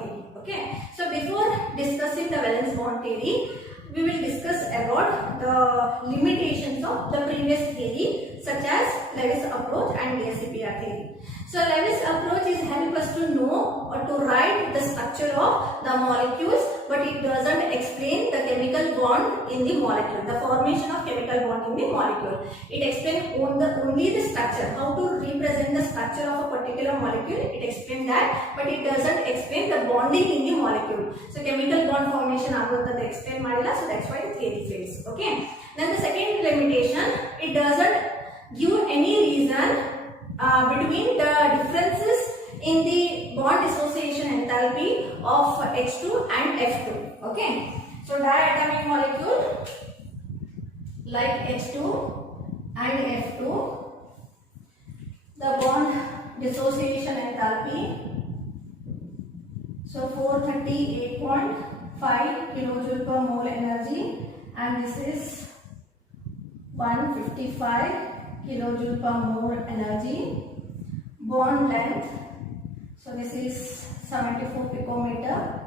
theory. Okay. So before discussing the valence bond theory, we will discuss about the limitations of the previous theory such as Lewis approach and BSCPR theory. So Lewis approach is help us to know or to write the structure of the molecules, but it doesn't explain the chemical bond in the molecule, the formation of chemical bond in the molecule. It explains only the structure, how to represent the structure of a particular molecule. It explains that, but it doesn't explain the bonding in the molecule. So chemical bond formation aguttante explain madilla, so that's why the theory fails. Okay. Then the second limitation, it doesn't give any reason between the differences in the bond dissociation enthalpy of H2 and F2. Okay. So diatomic molecule like H2 and F2, the bond dissociation enthalpy, so 438.5 kilojoule per mole energy, and this is 155 kilojoule per mole energy. Bond length, so this is 74 picometer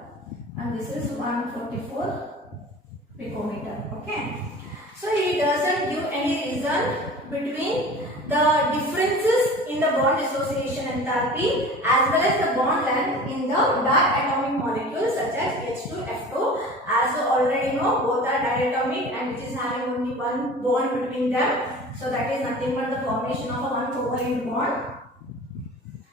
and this is 144 picometer. Okay. So it doesn't give any reason between the differences in the bond dissociation enthalpy as well as the bond length in the diatomic molecules such as H2, F2. As you already know, both are diatomic and which is having only one bond between them. So that is nothing but the formation of a one covalent bond.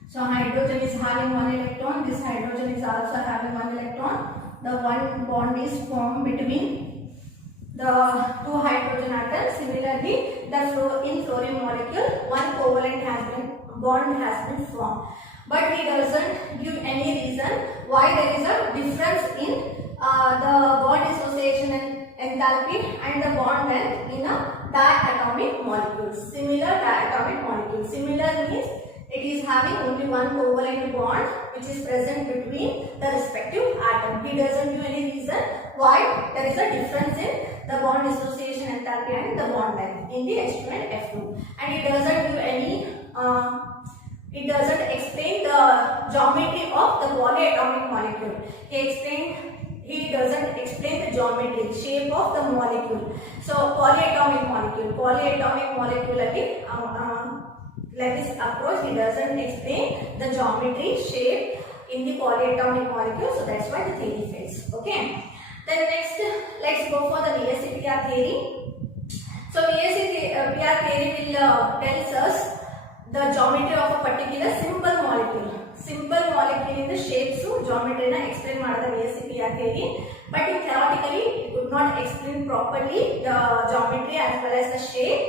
So hydrogen is having one electron, this hydrogen is also having one electron. The one bond is formed between the two hydrogen atoms. Similarly, in fluorine molecule, one covalent bond has been formed. But he doesn't give any reason why there is a difference in the bond dissociation enthalpy and the bond length in a diatomic molecule. Similar diatomic molecule. Similar means it is having only one covalent bond which is present between the respective atom. He doesn't give any reason why there is a difference in the bond dissociation enthalpy and the bond length in the H2 and F2. And it doesn't give any, it doesn't explain the geometry of the polyatomic molecule. He doesn't explain the geometry, shape of the molecule. So polyatomic molecule Lewis approach, he doesn't explain the geometry, shape in the polyatomic molecule, so that's why the theory fails. Okay. Then next, let's go for the BSCPR theory. So BSCPR theory will tells us the geometry of a particular simple molecule. Simple molecule in the shape, so geometry na explain madada BSCPR theory, but theoretically it could not explain properly the geometry as well as the shape.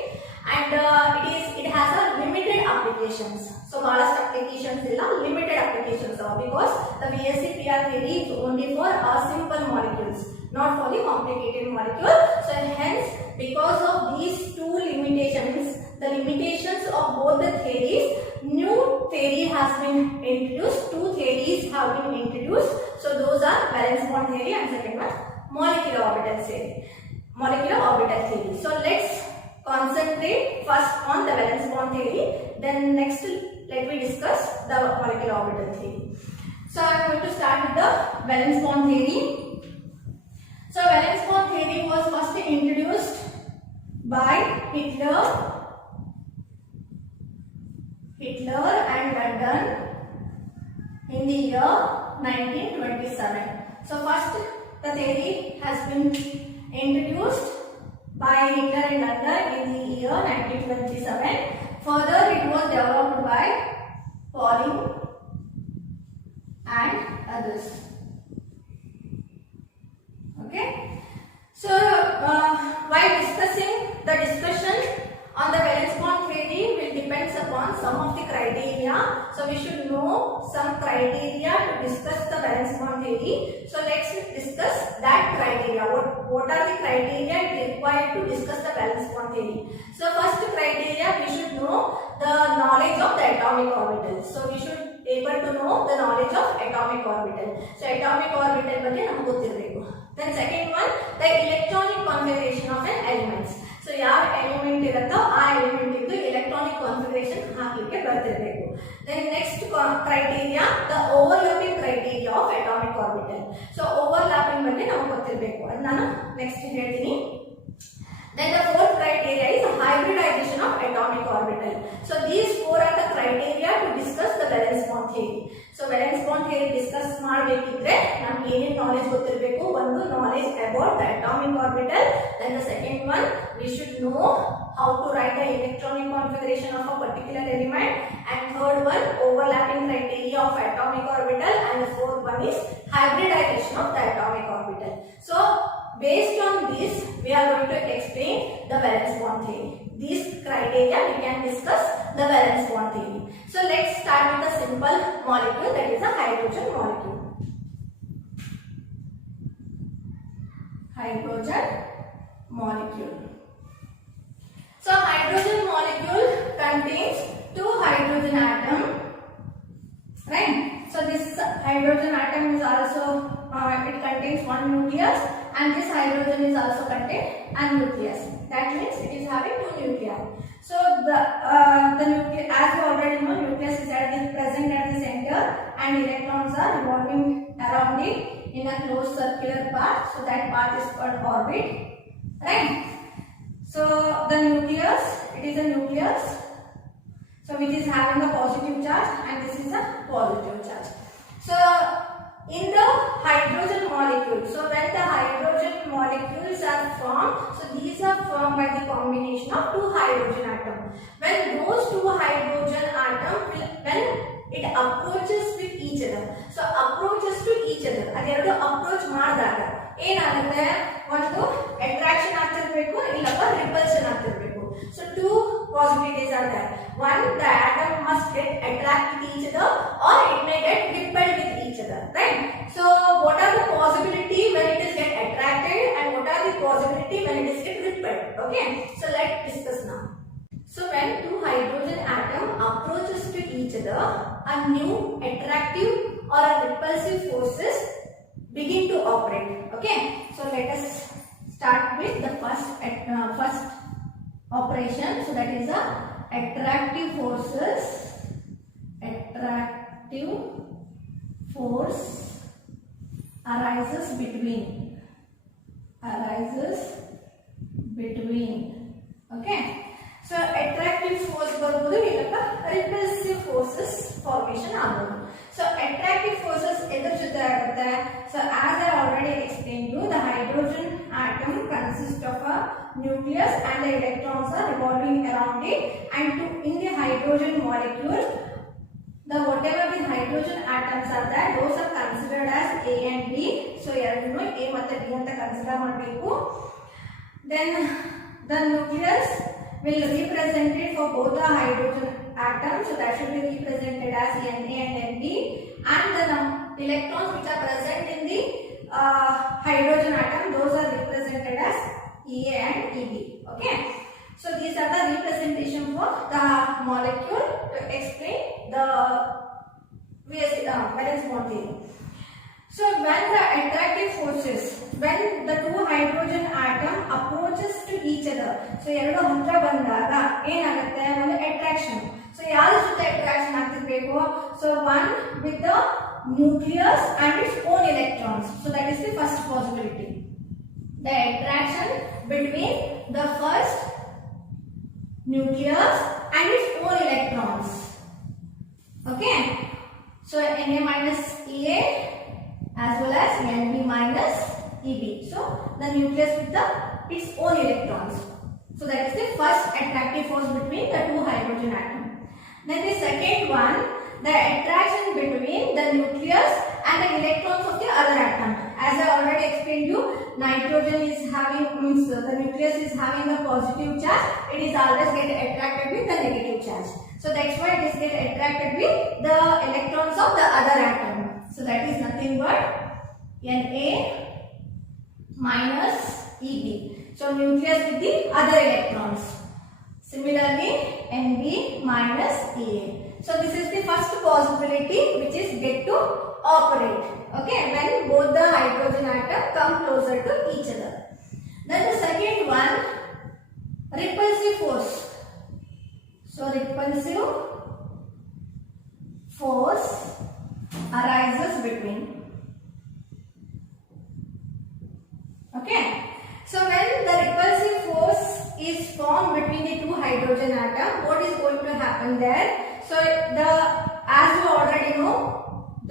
And it has a limited applications. So ballast applications illa limited applications because the BSCPR theory is only for simple molecules, not for the complicated molecule. So hence, because of these two limitations, the limitations of both the theories, new theory has been introduced. Two theories have been introduced. So those are valence bond theory and second one molecular orbital theory. So let's concentrate first on the valence bond theory, then next let me discuss the molecular orbital theory. So I am going to start with the valence bond theory. So valence bond theory was first introduced by Hitler and London in the year 1927. So first the theory has been introduced by Hitler and London in the year 1927. Further, it was developed by Pauling and others. Okay. So, while discussing the discussion on the valence bond theory will depends upon some of the criteria. So, we should know some criteria to discuss the valence bond theory. So, let's discuss that criteria. What are the criteria required to discuss the valence bond theory? So, first criteria, we should know the knowledge of the atomic orbital. So, we should able to know the knowledge of atomic orbital. So, atomic orbital ಬಗ್ಗೆ ನಮಗೆ ಗೊತ್ತಿರಬೇಕು. Then second one, the electronic configuration of an elements. So, ಯಾವ element ಇರುತ್ತೋ ಆ element ಇಂದು electronic configuration ಹಾಕಲಿಕ್ಕೆ ಬರ್ತಿರಬೇಕು. Then next criteria, the overlapping criteria of atomic ಗೊತ್ತಿರಬೇಕು. ಅದು ನಾನು ನೆಕ್ಸ್ಟ್ ಹೇಳ್ತೀನಿ. Then the fourth criteria is hybridization of atomic orbital. So these four are the criteria to discuss the valence bond theory. So valence bond theory discuss ಮಾಡಬೇಕಿದ್ರೆ ನಮಗೆ ಏನೇನು knowledge ಗೊತ್ತಿರಬೇಕು? ಒಂದು knowledge about the atomic orbital. Then the second one, we should know how to write the electronic configuration of a particular element. And third one, overlapping criteria of atomic orbital. And the fourth one is hybridization of the atomic orbital. So based on this, we are going to explain the valence bond theory. These criteria we can discuss the valence bond theory. So let's start with a simple molecule, that is a hydrogen molecule. Hydrogen molecule. So hydrogen molecule contains two hydrogen atoms, right? So this hydrogen atom is also it contains one nucleus, and this hydrogen is also contained a nucleus. That means it is having two nuclei. So the nucleus, as you already know, nucleus is present at the center, and electrons are revolving around it in a closed circular path. So that path is called orbit, right? So the nucleus, it is a nucleus, so which is having a positive charge, and this is a positive charge. So in the hydrogen molecule, so when the hydrogen molecules are formed, so these are formed by the combination of two hydrogen atoms. When those two hydrogen atoms, when it approaches with each other, so approaches to each other, ಅದೆರಡು approach ಮಾಡಿದಾಗ ಏನಾಗುತ್ತೆ? ಒಂದು attraction ಆಗ್ತಿರಬೇಕು, ಇಲ್ಲಪ್ಪ repulsion ಆಗ್ತಿರಬೇಕು. So two possibilities are there. One, the atom must get attract with each other, or it may get repelled with each other, right? So what are the possibility when it is get attracted, and what are the possibility when it is get repelled? Okay, so let's discuss now. So when two hydrogen atom approaches to each other, a new attractive or a repulsive forces begin to operate. Okay, so let us start with the first operation. So that is a attractive forces. Attractive force arises between. Okay, so attractive force ಬರುವುದು ಇಲ್ಲಪ್ಪ repulsive forces formation ಆಗೋದು. So attractive forces ಎದರ ಜೊತೆ ಆಗುತ್ತೆ? So as I already explained you, the hydrogen atom consists of a nucleus, and the electrons are revolving around it, and in the hydrogen molecule, the whatever the hydrogen atoms are there, those are considered as A and B. So ಎರಡನ್ನು A ಮತ್ತು B ಅಂತ consider ಮಾಡಬೇಕು. Then the nucleus will represent it for both the hydrogen atoms, so that should be represented as Na and Nb, and the electrons which are present in the hydrogen atom, those are represented as Ea and Eb. Okay, so these are the representation for the molecule to explain the valence bond theory. So when the attractive forces, when the two hydrogen atom approaches to each other, so ಎರಡು ಹತ್ರ ಬಂದಾಗ ಏನಾಗುತ್ತೆ? ಒಂದು attraction. So ಯಾರ ಜೊತೆ attraction ಆಗ್ತಿರಬೇಕು? So one with the nucleus and its own electrons. So that is the first possibility. The attraction between the first nucleus and its own electrons. Okay, so Na minus Ea as well as Nb minus Eb. So the nucleus with its own electrons. So that is the first attractive force between the two hydrogen atoms. Then the second one, the attraction between the nucleus and the electrons of the other atom. As I already explained you, nitrogen is having, means the nucleus is having a positive charge, it is always get attracted with the negative charge. So that's why it is get attracted with the electrons of the other atom. So that is nothing but Na minus Eb. So nucleus with the other electrons. Similarly, Nb minus Ea. So this is the first possibility which is get to operate. Okay, when both the hydrogen atom come closer to each other. Then the second one, repulsive force. So repulsive force arises between. is formed between the two hydrogen atom, what is going to happen there? So as you already know,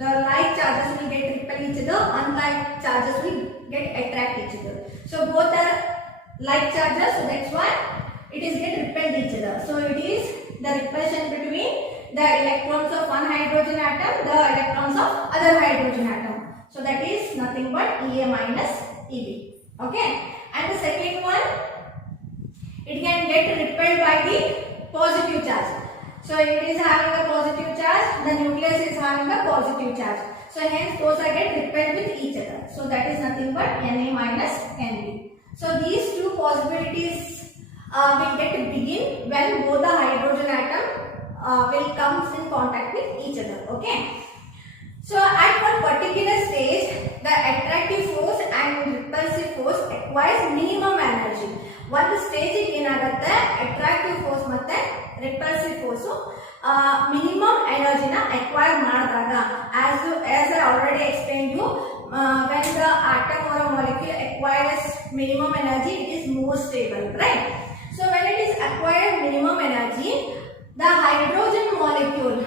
the like charges will get repel each other, unlike charges will get attract each other. So both are like charges, so that's why it is get repelled each other. So it is the repulsion between the electrons of one hydrogen atom, the electrons of other hydrogen atom. So that is nothing but Ea minus Eb. Okay. And the second one, it can get repelled by the positive charge. So it is having a positive charge, the nucleus is having a positive charge. So hence those are get repelled with each other. So that is nothing but Na minus Nb. So these two possibilities will get to begin when both the hydrogen atom will comes in contact with each other. Okay. So at one particular stage, the attractive force and repulsive force acquires minimum energy. One stage ಏನಾಗುತ್ತೆ attractive force ಮತ್ತೆ repulsive force minimum energy na acquire ಮಾಡಿದಾಗ, as I already explained you, when the atom or a molecule acquires minimum energy, it is more stable, right? So when it is acquired minimum energy, the hydrogen molecule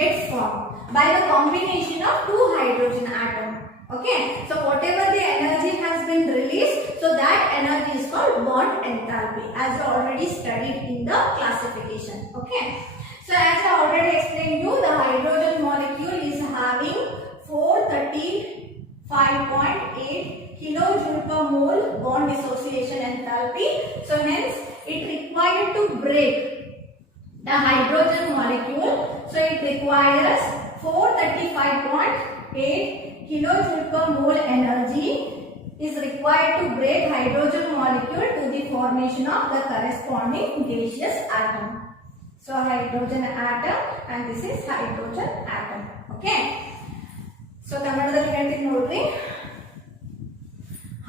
gets formed by the combination of two hydrogen atoms. Okay, so whatever the energy has been released, so that energy is called bond enthalpy, as I already studied in the classification. Okay, so as I already explained you, the hydrogen molecule is having 435.8 kilojoule per mole bond dissociation enthalpy. So hence it required to break the hydrogen molecule, so it requires 435.8 kilojoule per mole energy is required to break hydrogen molecule to the formation of the corresponding gaseous atom. So hydrogen atom, and this is hydrogen atom. Okay. So kannadadalli ಹೇಳ್ತೀನಿ ನೋಡ್ರಿ,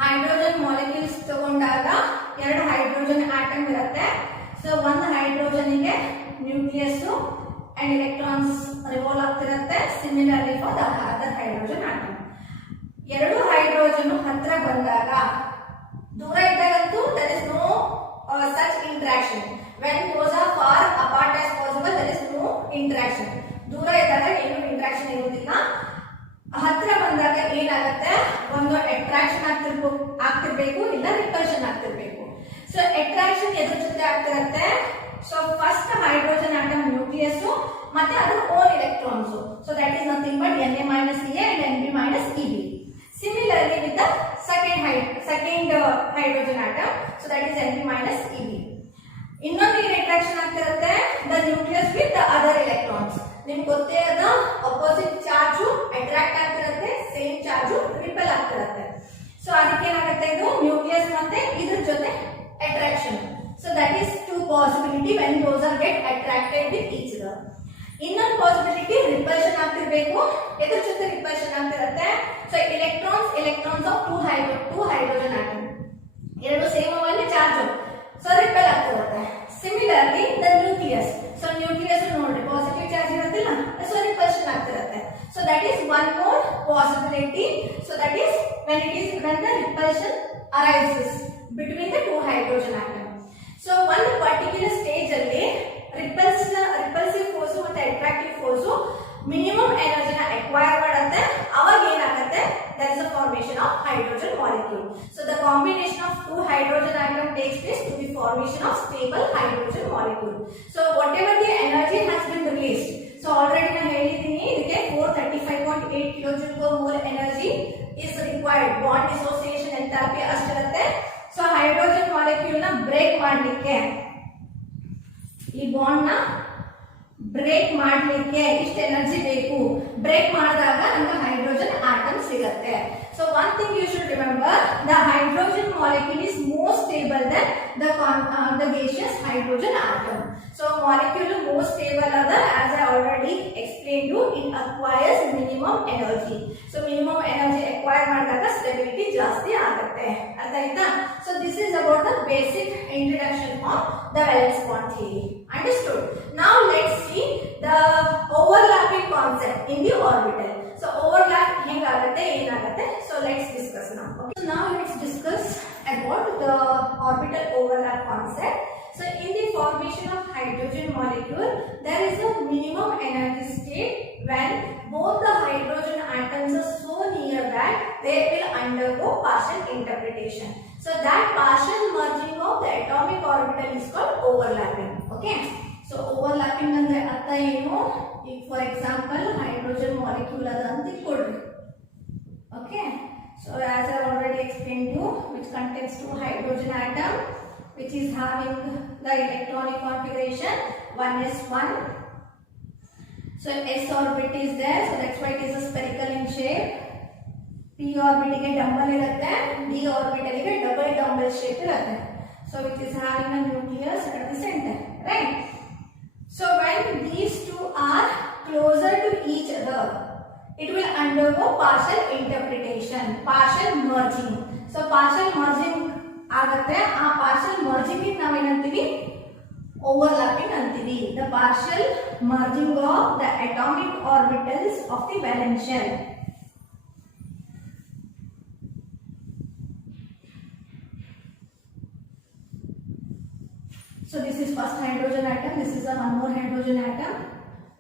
hydrogen molecules ತಗೊಂಡಾಗ ಎರಡು hydrogen atom ಇರುತ್ತೆ. So ಒಂದು hydrogen ಗೆ nucleus and electrons revolve ಆಗ್ತಿರುತ್ತೆ. Similarly for the other hydrogen atom. ಎರಡು hydrogen ಹತ್ರ ಬಂದಾಗ, ದೂರ ಇದ್ದಾಗಂತೂ there is no such interaction. When those are far apart as possible, there is no interaction. ದೂರ ಇದ್ದಾಗ ಏನು interaction ಇರುವುದಿಲ್ಲ. ಹತ್ರ ಬಂದಾಗ ಏನಾಗುತ್ತೆ, ಒಂದು ಅಟ್ರಾಕ್ಷನ್ ಆಗ್ತಿರ್ಬೇಕು, ಇಲ್ಲ ರಿಪಲ್ಷನ್ ಆಗ್ತಿರ್ಬೇಕು. ಸೊ ಅಟ್ರಾಕ್ಷನ್ ಎದ್ರ ಜೊತೆ ಆಗ್ತಿರುತ್ತೆ? So first hydrogen atom nucleus ಮತ್ತೆ ಅದರ own electrons. So that is nothing but Na minus Ea and Nb minus Eb. Similarly with the second hydrogen atom, so that is Nb minus Eb. ಇನ್ನೊಂದು ಏನು attraction ಆಗ್ತಿರುತ್ತೆ? The nucleus with the other electrons. ನಿಮ್ಗೆ ಗೊತ್ತೇ ಅದ, opposite charge attract ಆಗ್ತಿರುತ್ತೆ, same charge repel ಆಗ್ತಿರುತ್ತೆ. So ಅದಕ್ಕೆ ಏನಾಗುತ್ತೆ, ಇದು ನ್ಯೂಕ್ಲಿಯಸ್ ಮತ್ತೆ ಇದ್ರ ಜೊತೆ attraction. So that is two possibility when those are get attracted with each other. ಇನ್ನೊಂದು ಪಾಸಿಬಿಲಿಟಿ ರಿಪಲ್ಷನ್ ಆಗ್ತಿರ್ಬೇಕು. ಎದ್ರ ಜೊತೆ ರಿಪಲ್ಷನ್ ಆಗ್ತಿರುತ್ತೆ? So electrons of two hydrogen atom, ಎರಡು ಸೇಮ್ ಅವಲ್ಲಿ ಚಾರ್ಜ್, ಸೊ ರಿಪೆಲ್ ಆಗ್ತಿರುತ್ತೆ. Similarly the nucleus, so nucleus ನೋಡ್ರಿ positive charge ಇರುತ್ತಿಲ್ಲ, so repulsion ಆಗ್ತಿರುತ್ತೆ. So that is one more possibility. So that is when the repulsion arises between the two hydrogen atom. So one particular stage ಅಲ್ಲಿ repulsive force ಮತ್ತೆ attractive force minimum energy na acquire ಮಾಡುತ್ತೆ. ಅವಾಗ ಏನಾಗುತ್ತೆ, there is a formation of hydrogen molecule. So the combination of two hydrogen atom takes place to the formation of stable hydrogen molecule. So whatever the energy has been released, so already na ಹೇಳಿದೀನಿ, ಇದಕ್ಕೆ 435.8 kilojoule per mole energy is required. Bond dissociation enthalpy ಅಷ್ಟಿರುತ್ತೆ. So hydrogen molecule ನ break ಮಾಡಲಿಕ್ಕೆ, ಈ bond ನ break ಮಾಡಲಿಕ್ಕೆ ಇಷ್ಟು energy ಬೇಕು. ಬ್ರೇಕ್ ಮಾಡಿದಾಗ ನಮಗೆ ಹೈಡ್ರೋಜನ್ ಆಟಮ್ ಸಿಗುತ್ತೆ. So one thing you should remember, the hydrogen molecule is more stable than the gaseous hydrogen atom. So molecule more stable ada, as I already explained you, it acquires minimum energy. So minimum energy acquire ಮಾಡಿದಾಗ stability ಜಾಸ್ತಿ ಆಗುತ್ತೆ. ಅರ್ಥ ಆಯ್ತಾ? So this is about the basic introduction of the valence bond theory. Understood? Now let's see the overlapping concept in the orbital. So overlap ಹೆಂಗಾಗುತ್ತೆ, ಏನಾಗುತ್ತೆ? So let's discuss now. Okay. So now let's discuss about the orbital overlap concept. So in the formation of hydrogen molecule, there is a minimum energy state when both the hydrogen atoms are so near that they will undergo partial interpretation. So that partial merging of the atomic orbital is called overlapping. Okay. So overlapping ಅಂದ್ರೆ ಅರ್ಥ ಏನು? ಈಗ for example hydrogen molecule ಅದಂತ ಇಟ್ಕೊಳ್ಳಿ. Okay. So as I already explained you, which contains two hydrogen atom, which is having the electronic configuration 1s1. So s orbit is there, so that's why it is a spherical in shape. p orbit ಗೆ double ಇರುತ್ತೆ, d orbital ಗೆ double shape ಇರುತ್ತೆ. So which is having a nucleus at the center, right? So when these two are closer to each other, it will undergo partial interpretation, partial merging. So partial merging ಆಗುತ್ತೆ. ಆ partial merging ಗೆ ನಾವು ಏನಂತೀವಿ? Overlapping ಅಂತೀವಿ. The partial merging of the atomic orbitals of the valence shell. So this is first hydrogen atom, this is a one more hydrogen atom,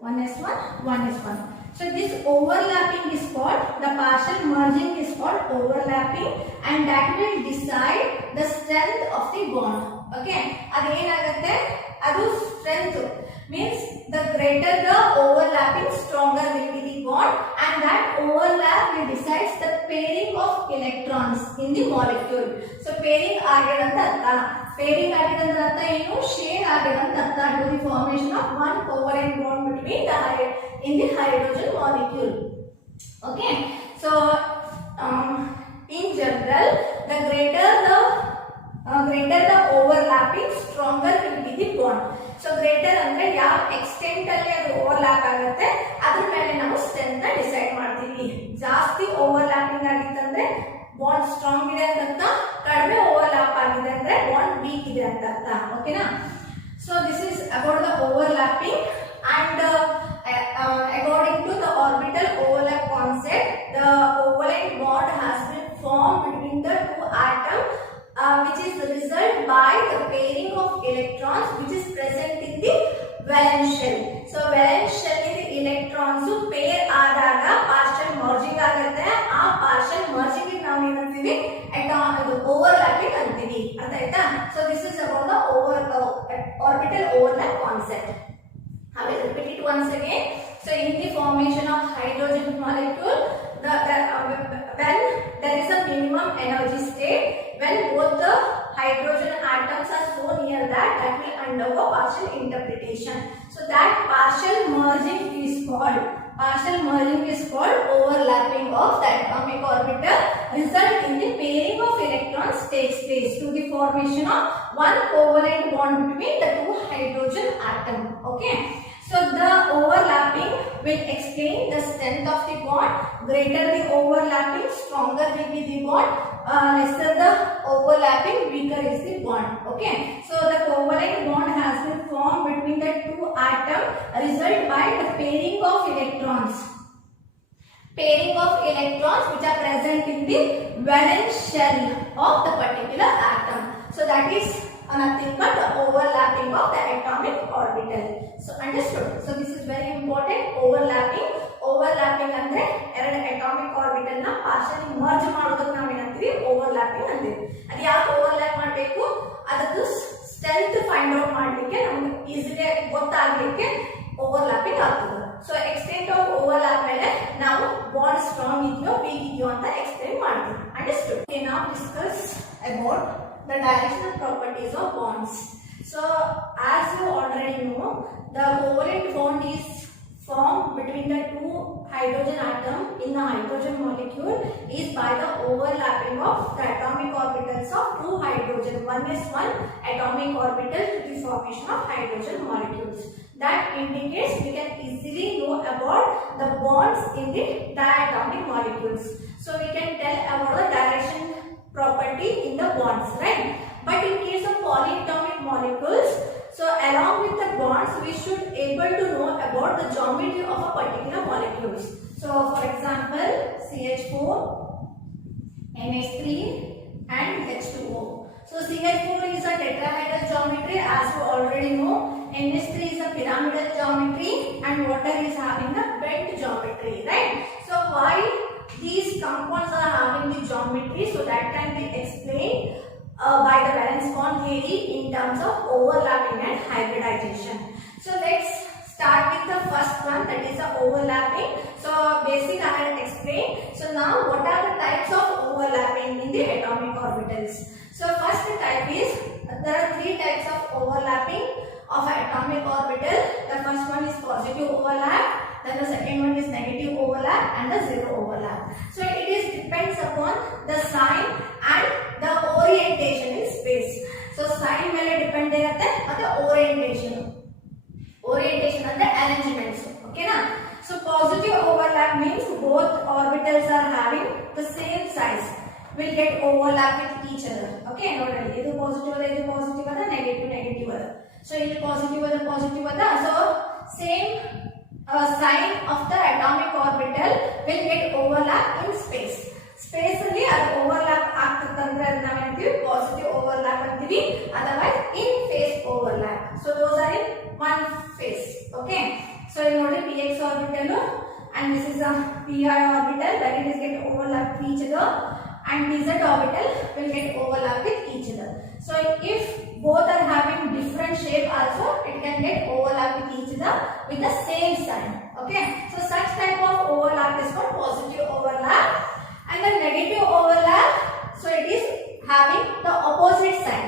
1s1, 1s1. So this overlapping is called, the partial merging is called overlapping, and that will decide the strength of the bond. Okay, adenagatte adu strength means the greater the overlapping, stronger will be the bond, and that overlap will decide the pairing of electrons in the molecule. So pairing agidanta artha, pairing agidanta artha ಏನು? Share agidanta artha to the formation of one covalent bond between the in the hydrogen molecule. Okay, so in general, the greater the overlapping, stronger will be the bond. So greater ಅಂದ್ರೆ ಯಾವ extent ಅಲ್ಲಿ ಅದು overlap ಆಗುತ್ತೆ ಅದ್ರ ಮೇಲೆ ನಾವು strength ನ decide ಮಾಡ್ತೀವಿ. ಜಾಸ್ತಿ ಓವರ್ಲ್ಯಾಪಿಂಗ್ ಆಗಿತ್ತಂದ್ರೆ ಬಾಂಡ್ ಸ್ಟ್ರಾಂಗ್ ಇದೆ ಅಂತ ಅರ್ಥ, ಕಡಿಮೆ ಓವರ್ಲ್ಯಾಪ್ ಆಗಿದೆ ಅಂದ್ರೆ ಬಾಂಡ್ ವೀಕ್ ಇದೆ ಅಂತ ಅರ್ಥ. ಓಕೆನಾ? So this is about the overlapping, and according to the orbital overlap concept, the covalent bond has been formed between the two atoms, which is the result by the pairing of electrons which is present in the valence shell. So valence shell in the electrons pair ಆದಾಗ partial merging ಆಗುತ್ತೆ. ಆ partial merging ಗೆ ನಾವು ಏನಂತೀವಿ? overlapping ಅಂತೀವಿ. ಅರ್ಥ ಆಯ್ತಾ? So this is about the orbital overlap concept. I will repeat it once again. So in the formation of hydrogen molecule, when there is a minimum energy state, when both the hydrogen atoms are so near that will undergo partial interpretation. So that partial merging is called overlapping of the atomic orbital, result in the pairing of electrons takes place to the formation of one covalent bond between the two hydrogen atoms. Okay. So the overlapping will explain the strength of the bond. Greater the overlapping, stronger will be the bond. Lesser the overlapping, weaker is the bond. Okay. So the covalent bond has been formed between the two atoms, result by the pairing of electrons. Pairing of electrons which are present in the valence shell of the particular atom. So that is nothing but the overlapping of the atomic orbital. So understood? So this is very important. Overlapping ಅಂದ್ರೆ ಎರಡು atomic orbital ನ partially merge ಮಾಡೋದಕ್ಕೆ ನಾವು ಏನಂತೀವಿ? overlapping ಅಂತೀವಿ. ಅದು ಯಾಕೆ overlap ಮಾಡಬೇಕು? ಅದಕ್ಕೆ strength find out ಮಾಡಲಿಕ್ಕೆ ನಮಗೆ ಈಸಿಲಿ ಗೊತ್ತಾಗಲಿಕ್ಕೆ overlapping ಆಗ್ತದೆ. So extent of overlap ಮೇಲೆ ನಾವು bond strong ಇದೆಯೋ weak ಇದೆಯೋ ಅಂತ explain ಮಾಡ್ತೀವಿ. Understood? Okay, now discuss about the directional properties of bonds. So as you already know, the covalent bond is formed between the two hydrogen atoms in the hydrogen molecule is by the overlapping of the atomic orbitals of two hydrogen. 1s1 atomic orbital to the formation of hydrogen molecules. That indicates we can easily know about the bonds in the diatomic molecules. So we can tell about the direction property in the bonds, right? But in case of polyatomic molecules, so along with the bonds, we should able to know about the geometry of a particular molecules. So for example, CH4, NH3 and H2O. So CH4 is a tetrahedral geometry, as you already know. NH3 is a pyramidal geometry, and water is having a bent geometry, right? So why these compounds are having the geometry? So that can be explained by the valence bond theory in terms of overlapping and hybridization. So let's start with the first one, that is the overlapping. So basic I had explained. So now what are the types of overlapping in the atomic orbitals? So first type is, there are three types of overlapping of an atomic orbital. The first one is positive overlap, then the second one is negative overlap, and the zero overlap. So it is depends upon the sign and the orientation in space. So sign ಮೇಲೆ depend ಇರುತ್ತೆ ಮತ್ತೆ orientation and the arrangements. Okay na? So positive overlap means both orbitals are having the same size, will get overlap with each other. Okay, nodali idu positive ada negative ada. So ಇಲ್ಲಿ positive ada, so same sign of the atomic orbital will get overlap in space. Space ಅಲ್ಲಿ ಅದು overlap ಆಗ್ತಂದ್ರೆ ನಾವು ಹೇಳ್ತೀವಿ positive overlap ಅಂತೀವಿ, otherwise in phase overlap. So those are in one phase. Okay, so you know the px orbital and this is a pi orbital, that it is get overlap with each other, and pz orbital will get overlap with each other. So if both are having different shape also, it can get overlap with each other with the same sign. Okay, so such type of overlap is called positive overlap. And the negative overlap, so it is having the opposite sign.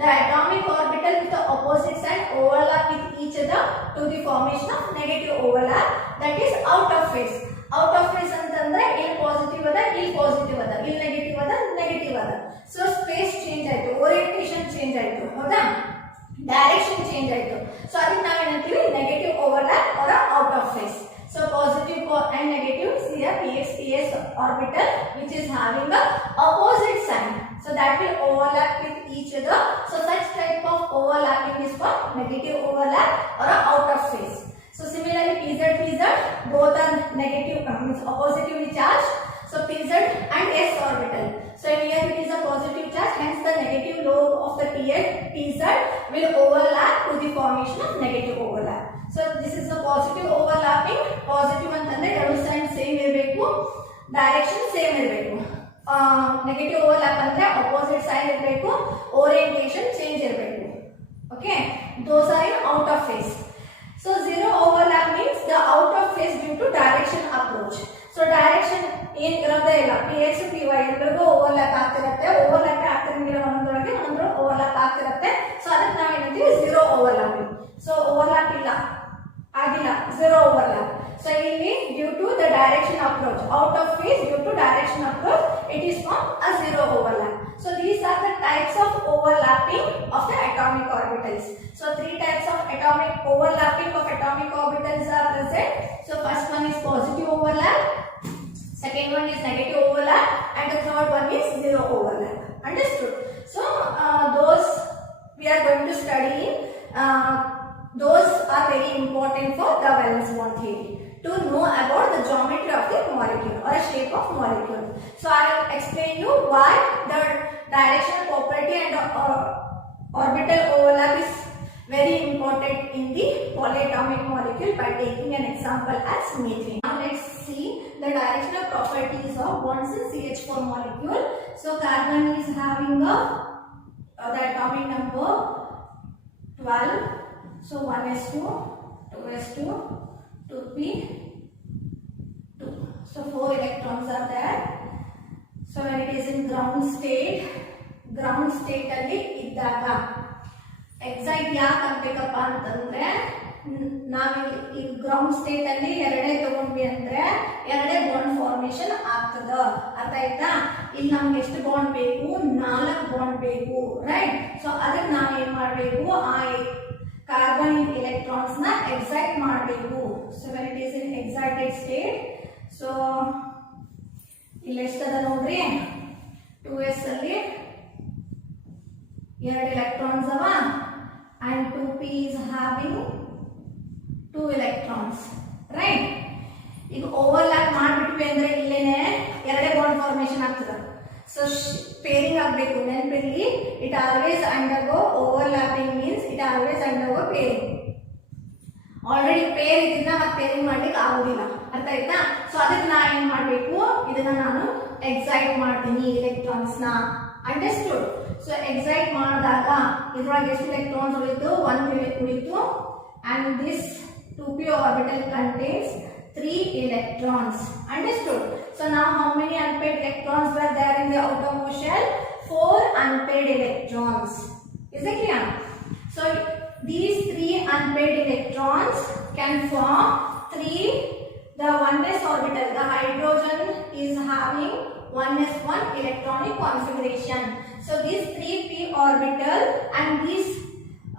The atomic orbital with the opposite sign overlap with each other to the formation of negative overlap, that is out of phase. Out of phase ಅಂತಂದ್ರೆ ಇಲ್ಲಿ positive ಅದ, ಇಲ್ಲಿ positive ಅದ, ಇಲ್ಲಿ negative ಅದ. So space change ಆಯ್ತು, orientation change ಆಯ್ತು, ಹೌದಾ, ಡೈರೆಕ್ಷನ್ ಚೇಂಜ್ ಆಯ್ತು. ಸೊ ಅದಕ್ಕೆ ನಾವು ಏನಂತೀವಿ negative overlap or out of phase. So positive and negative, see a px orbital which is having the opposite sign, so that will overlap with each other. So such type of overlapping is called negative overlap or out of phase. So similarly pz both are negative, means oppositively charged. So pz and s orbital. So here it is a positive charge, hence the negative lobe of the pz will overlap to the formation of negative overlap. So this is the positive overlapping. Positive ಅಂತಂದ್ರೆ ಎರಡು side same ಇರಬೇಕು, direction same ಇರಬೇಕು. Negative overlap ಅಂದ್ರೆ opposite side ಇರಬೇಕು, orientation change ಇರಬೇಕು. Okay, those are in out of phase. So zero overlap means the out of phase due to direction approach. So direction ಏನ್ ಇರೋದೇ ಇಲ್ಲ, px py ಎಲ್ಲರಿಗೂ overlap ಆಗ್ತಿರುತ್ತೆ, overlap ಆಗ್ತಿರಂಗಿಲ್ಲ, ಒಂದೊಳಗೆ ಒಂದೊಳಗೆ overlap ಆಗ್ತಿರುತ್ತೆ. So ಅದಕ್ಕೆ ನಾವು ಏನಂತೀವಿ ಝೀರೋ ಓವರ್ಲ್ಯಾಪಿಂಗ್. ಸೊ ಓವರ್ಲ್ಯಾಪ್ ಇಲ್ಲ, ಆಗಿಲ್ಲ, ಝೀರೋ ಓವರ್ಲ್ಯಾಪ್. So ಇಲ್ಲಿ due to the direction approach, out of phase due to direction approach, it is formed a zero overlap. So these are the types of overlapping of the atomic orbitals. So three types of atomic overlapping of atomic orbitals are present. So first one is positive overlap, second one is negative overlap, and the third one is zero overlap. Understood? So those we are going to study. Those are very important for the valence bond theory, to know about the geometry of the molecule or shape of molecule. So I will explain you why the directional property and orbital overlap is very important in the polyatomic molecule by taking an example as methane. Now let's see the directional properties of bonds in CH4 molecule. So carbon is having the atomic number 12. So 1s2, 2s2, 2p2. So 4 electrons are there. So when it is in ground state ಅಲ್ಲಿ ಇದ್ದಾಗ excite ಯಾಕೆ ಆಗ್ಬೇಕಪ್ಪ ಅಂತಂದ್ರೆ, ನಾವಿಲ್ಲಿ ಈ ground state ಅಲ್ಲಿ ಎರಡೇ ತಗೊಂಡ್ವಿ ಅಂದ್ರೆ ಎರಡೇ ಬಾಂಡ್ ಫಾರ್ಮೇಶನ್ ಆಗ್ತದ. ಅರ್ಥ ಆಯ್ತಾ? ಇಲ್ಲಿ ನಮ್ಗೆ ಎಷ್ಟು ಬಾಂಡ್ ಬೇಕು? 4 ಬಾಂಡ್ ಬೇಕು, ರೈಟ್? ಸೊ ಅದಕ್ಕೆ ನಾವ್ ಏನ್ ಮಾಡ್ಬೇಕು, ಆ ಕಾರ್ಬನ್ ಎಲೆಕ್ಟ್ರಾನ್ಸ್ ನ ಎಕ್ಸೈಟ್ ಮಾಡಬೇಕು. So when it is in excited state, so ಇಲ್ಲಿ ಎಷ್ಟದ ನೋಡ್ರಿ, 2s ಅಲ್ಲಿ 2 electrons ಅವ, and 2p is having 2 electrons, right? ಈಗ ಓವರ್ಲ್ಯಾಪ್ ಮಾಡ್ಬಿಟ್ವಿ ಅಂದ್ರೆ ಇಲ್ಲೇನೆ ಎರಡೇ ಬಾಂಡ್ ಫಾರ್ಮೇಶನ್ ಆಗ್ತದ. So pairing ಆಗಬೇಕು ನೆನಪಿರಲಿ. It always undergo overlapping means it always undergo pairing. Already pair ಇದನ್ನ ಮತ್ತೆ ಪೇರಿಂಗ್ ಮಾಡ್ಲಿಕ್ಕೆ ಆಗೋದಿಲ್ಲ, ಅರ್ಥ ಆಯ್ತಾ? ಸೊ ಅದಕ್ಕೆ ನಾನು ಏನ್ ಮಾಡಬೇಕು, ಇದನ್ನ ನಾನು ಎಕ್ಸೈಟ್ ಮಾಡ್ತೀನಿ ಎಲೆಕ್ಟ್ರಾನ್ಸ್ ನ. ಅಂಡರ್ಸ್ಟುಡ್? ಸೊ ಎಕ್ಸೈಟ್ ಮಾಡಿದಾಗ ಇದ್ರೊಳಗೆ ಎಷ್ಟು ಎಲೆಕ್ಟ್ರಾನ್ಸ್ ಉಳಿತು? 1 ಉಳಿತು. and this 2p orbital contains 3 electrons. Understood? So now how many unpaired electrons were there in the outermost shell? 4 unpaired electrons. Is it clear? So these 3 unpaired electrons can form 3 the 1s orbital. The hydrogen is having 1s1 electronic configuration. So this 3p orbital and these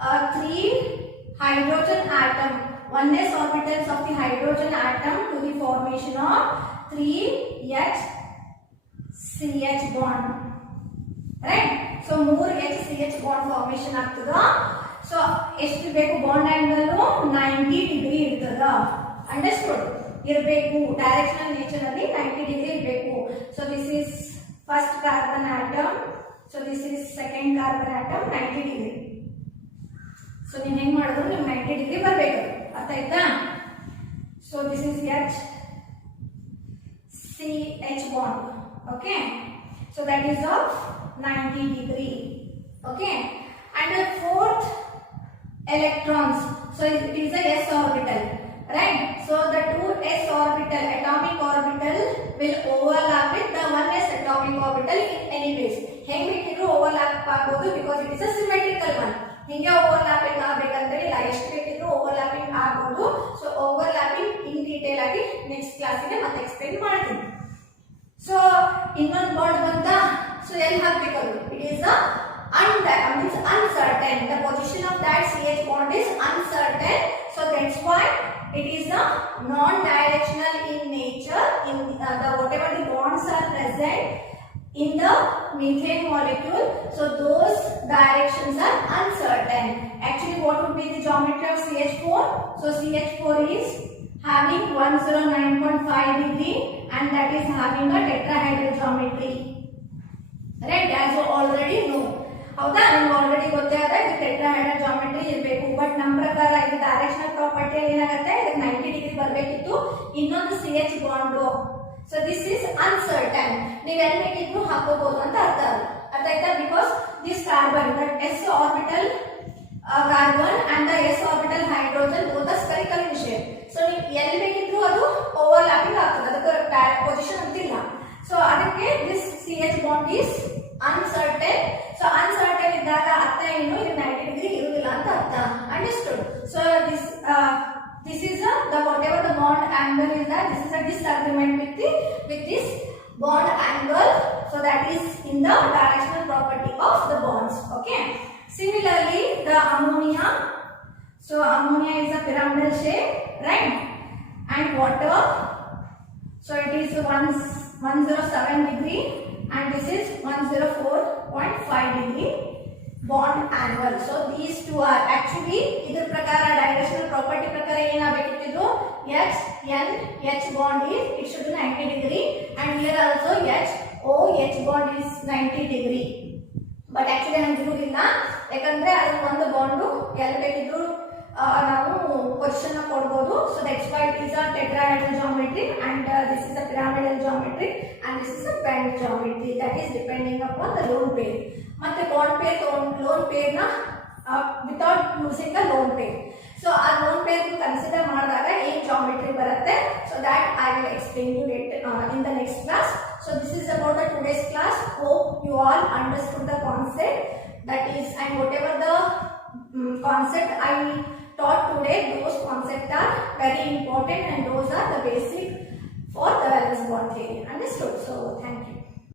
3 hydrogen atom, 1s orbitals of the hydrogen atom to the formation of 3HCH bond. Right? So 3HCH bond formation ಆಗ್ತದ. So ಎಷ್ಟು ಬೇಕು bond angle? 90 degree ಇರ್ತದ. Understood? ಇರಬೇಕು. Directional nature ಅಲ್ಲಿ 90 degree ಇರಬೇಕು. So this is first carbon atom. So this is second carbon atom, 90 degree. So ನೀವು ಹೆಂಗ್ ಮಾಡಿದ್ರು ನಿಮ್ಗೆ 90 ಡಿಗ್ರಿ ಬರಬೇಕು, ಅರ್ಥ ಆಯ್ತಾ? So this is HCH bond. Okay, so that is of 90 degree. Okay, and the fourth electrons, so it is a s orbital, right? So the 2s orbital, atomic orbital will overlap with the 1s atomic orbital in any ways. ಹೆಂಗ್ ಬೇಕಿದ್ರು overlap ಆಗಬಹುದು because it is a symmetrical one. ಹಿಂಗೆ overlapping ಆಗಬೇಕಂದ್ರೆ ಇಲ್ಲ, ಎಷ್ಟು ಬೇಕಿದ್ರು overlapping ಆಗಬಹುದು. So overlapping in detail ಆಗಿ ನೆಕ್ಸ್ಟ್ ಕ್ಲಾಸಿಗೆ ಮತ್ತೆ ಎಕ್ಸ್ಪ್ಲೇನ್ ಮಾಡ್ತೀನಿ. ಸೊ ಇನ್ನೊಂದು ಬಾಂಡ್ ಬಂತ. ಸೊ ಎಲ್ಲಿ ಹಾಕಬೇಕು? It is uncertain. The position of that CH bond is uncertain. So that's why it is a non-directional in nature. In the whatever the bonds are present in the methane molecule, so those directions are uncertain. Actually, what would be the geometry of CH4? So CH4 is having 109.5 degree and that is having a tetrahedral geometry. Right? As you already know. ಹೌದಾ? ನಿಮ್ಗೆ already ಗೊತ್ತೇ ಆದ ಇದು tetrahedral geometry ಇರಬೇಕು. But ನಮ್ಮ ಪ್ರಕಾರ ಇದು directional ಪ್ರಾಪರ್ಟಿಯಲ್ಲಿ ಏನಾಗುತ್ತೆ, ಇದಕ್ಕೆ 90 ಡಿಗ್ರಿ ಬರಬೇಕಿತ್ತು. ಇನ್ನೊಂದು CH bond. So this is uncertain. ನೀವು ಎಲ್ಲಿ ಬೇಕಿದ್ರು ಹಾಕೋಬಹುದು ಅಂತ ಅರ್ಥ ಆಯ್ತಾ? Because this carbon, that s orbital carbon and the s orbital hydrogen both are spherical in shape. So ನೀವು ಎಲ್ಲಿ ಬೇಕಿದ್ರು ಅದು ಓವರ್ಲ್ಯಾಪಿಂಗ್ ಆಗ್ತದೆ, ಅದಕ್ಕೆ ಪೊಸಿಷನ್ ಅಂತಿಲ್ಲ. ಸೊ ಅದಕ್ಕೆ this CH bond is uncertain. So uncertain ಇದ್ದಾಗ ಅರ್ಥ ಏನು, ಇದು 90 ಡಿಗ್ರಿ ಇರುವುದಿಲ್ಲ ಅಂತ ಅರ್ಥ. Understood? So this is the whatever the bond angle is that this is a disagreement with this bond angle. So that is in the directional property of the bonds. Okay. Similarly, the ammonia. So ammonia is a pyramidal shape, right? And water. So it is 107 degree and this is 104.5 degree bond angle. So these two are actually idar prakara directional property prakara ಏನಾಗಬೇಕಿತ್ತು, H bond is it should be 90 degree and here also H bond is 90 degree. But actually ನಮಗೆ ಇರುವುದಿಲ್ಲ, ಯಾಕಂದ್ರೆ ಅದು ಒಂದು bond ಎಲ್ಲಿ ಬೇಕಿದ್ರು ನಾವು position ಕೊಡಬಹುದು. So that's why it is a tetrahedral geometry and this is a pyramidal geometry and this is a band geometry that is depending upon the lone pair. ಮತ್ತೆ ಬಾಂಡ್ ಪೇರ್ ಲೋನ್ ಪೇರ್ ನ without using a lone pair. So ಆ lone pair consider ಮಾಡಿದಾಗ ಏನ್ geometry ಬರುತ್ತೆ, so that I will explain you in the next class. So this is about the today's class. Hope you all understood the concept, that is, and whatever the concept I taught today, those concepts are very important and those are the basic for the valence bond theory. Understood? So thank you.